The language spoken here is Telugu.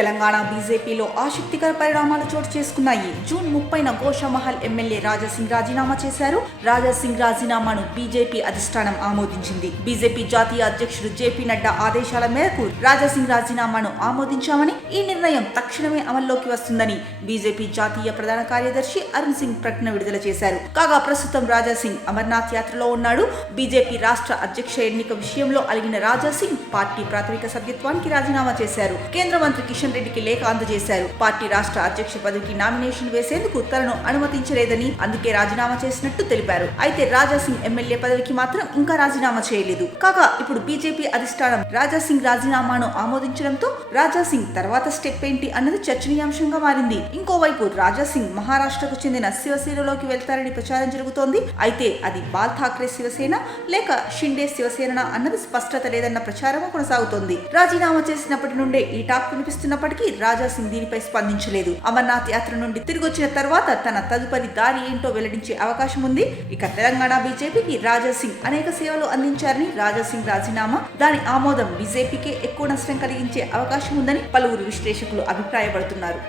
తెలంగాణ బీజేపీలో ఆసక్తికర పరిణామాలు చోటు చేసుకున్నాయి. జూన్ 30న గోషామహల్ ఎమ్మెల్యే రాజాసింగ్ రాజీనామా చేశారు. రాజాసింగ్ రాజీనామాను బీజేపీ అధిష్టానం ఆమోదించింది. బీజేపీ జాతీయ అధ్యక్షుడు జేపీ నడ్డా ఆదేశాల మేరకు రాజాసింగ్ రాజీనామాను ఆమోదించామని, ఈ నిర్ణయం తక్షణమే అమల్లోకి వస్తుందని బీజేపీ జాతీయ ప్రధాన కార్యదర్శి అరుణ్ సింగ్ ప్రకటన విడుదల చేశారు. కాగా ప్రస్తుతం రాజాసింగ్ అమర్నాథ్ యాత్రలో ఉన్నాడు. బీజేపీ రాష్ట్ర అధ్యక్ష ఎన్నిక విషయంలో అలిగిన రాజాసింగ్ పార్టీ ప్రాథమిక సభ్యత్వానికి రాజీనామా చేశారు. కేంద్ర మంత్రి కిషన్ రెడ్డికి లేఖ అందజేశారు. పార్టీ రాష్ట్ర అధ్యక్ష పదవికి నామినేషన్ వేసేందుకు తనను అనుమతించలేదని, అందుకే రాజీనామా చేసినట్టు తెలిపారు. అయితే రాజాసింగ్ ఎమ్మెల్యే పదవికి మాత్రం ఇంకా రాజీనామా చేయలేదు. కాగా ఇప్పుడు బీజేపీ అధిష్టానం రాజాసింగ్ రాజీనామాను ఆమోదించడంతో రాజాసింగ్ తర్వాత స్టెప్ ఏంటి అన్నది చర్చనీయాంశంగా మారింది. ఇంకోవైపు రాజాసింగ్ మహారాష్ట్రకు చెందిన శివసేనలోకి వెళ్తారని ప్రచారం జరుగుతోంది. అయితే అది బాల్ ఠాక్రే శివసేన లేక షిండే శివసేన అన్నది స్పష్టత లేదన్న ప్రచారం కొనసాగుతోంది. రాజీనామా చేసినప్పటి నుండే ఈ టాక్ వినిపిస్తున్నప్పటికీ రాజాసింగ్ దీనిపై స్పందించలేదు. అమర్నాథ్ యాత్ర నుండి తిరిగి వచ్చిన తర్వాత తన తదుపరి దారి ఏంటో వెల్లడించే అవకాశం ఉంది. ఇక తెలంగాణ బీజేపీకి రాజాసింగ్ అనేక సేవలు అందించారని, రాజాసింగ్ రాజీనామా, దాని ఆమోదం బీజేపీకే ఎక్కువ నష్టం కలిగించే అవకాశం ఉందని పలువురు విశ్లేషకులు అభిప్రాయపడుతున్నారు.